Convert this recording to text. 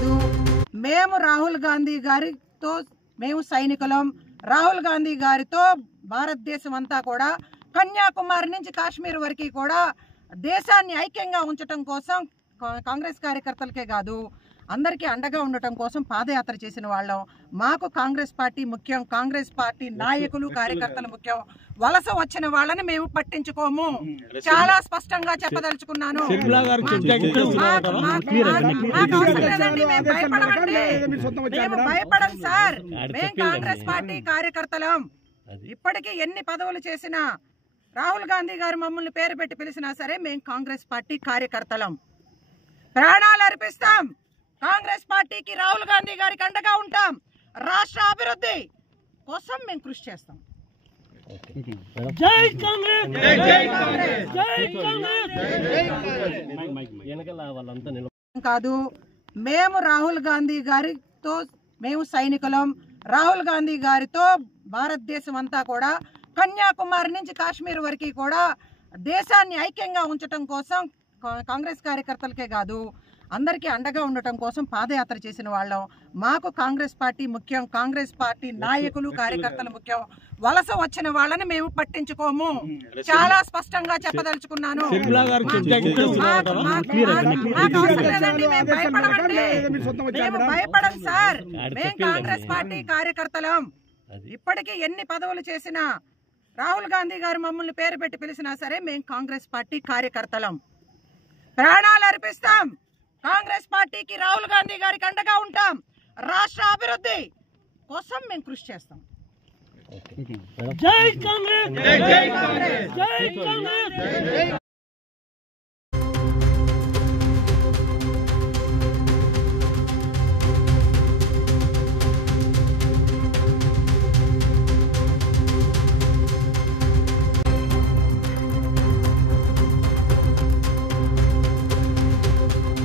కాదు, మేము రాహుల్ గాంధీ గారితో మేము సైనికులం. రాహుల్ గాంధీ గారితో భారతదేశం అంతా కూడా కన్యాకుమారి నుంచి కాశ్మీర్ వరకు కూడా దేశాన్ని ఐక్యంగా ఉంచడం కోసం కాంగ్రెస్ కార్యకర్తలకే కాదు అందరికీ అండగా ఉండటం కోసం పాదయాత్ర చేసిన వాళ్ళం. మాకు కాంగ్రెస్ పార్టీ ముఖ్యం, కాంగ్రెస్ పార్టీ నాయకులు కార్యకర్తలు ముఖ్యం. వలస వచ్చిన వాళ్ళని మేము పట్టించుకోము. చాలా స్పష్టంగా చెప్పదలుచుకున్నాను. మేము భయపడం సార్, మేము కాంగ్రెస్ పార్టీ కార్యకర్తలం. ఇప్పటికీ ఎన్ని పదవులు చేసినా రాహుల్ గాంధీ గారు మమ్మల్ని పేరు పెట్టి పిలిచినా సరే మేము కాంగ్రెస్ పార్టీ కార్యకర్తలం. ప్రాణాలు అర్పిస్తాం. కాంగ్రెస్ పార్టీకి రాహుల్ గాంధీ గారికి అండగా ఉంటాం. రాష్ట్ర అభివృద్ధి కోసం మేము కృషి చేస్తాం. జై కాంగ్రెస్, జై కాంగ్రెస్, జై కాంగ్రెస్. కాదు, మేము రాహుల్ గాంధీ గారితో మేము సైనికులం. రాహుల్ గాంధీ గారితో భారతదేశం అంతా కూడా కన్యాకుమారి నుంచి కాశ్మీర్ వరకు కూడా దేశాన్ని ఐక్యంగా ఉంచడం కోసం కాంగ్రెస్ కార్యకర్తలకే కాదు అందరికీ అండగా ఉండటం కోసం పాదయాత్ర చేసిన వాళ్ళం. మాకు కాంగ్రెస్ పార్టీ ముఖ్యం, కాంగ్రెస్ పార్టీ నాయకులు కార్యకర్తలు ముఖ్యం. వలస వచ్చిన వాళ్ళని మేము పట్టించుకోము. చాలా స్పష్టంగా చెప్పదలుచుకున్నాను. మేము భయపడం సార్, మేము కాంగ్రెస్ పార్టీ కార్యకర్తలం. ఇప్పటికీ ఎన్ని పదవులు చేసినా రాహుల్ గాంధీ గారు మమ్మల్ని పేరు పెట్టి పిలిచినా సరే మేము కాంగ్రెస్ పార్టీ కార్యకర్తలం. ప్రాణాలు అర్పిస్తాం. కాంగ్రెస్ పార్టీకి రాహుల్ గాంధీ గారికి అండగా ఉంటాం. రాష్ట్ర అభివృద్ధి కోసం మేము కృషి చేస్తాం. జై కాంగ్రెస్, జై కాంగ్రెస్, జై కాంగ్రెస్.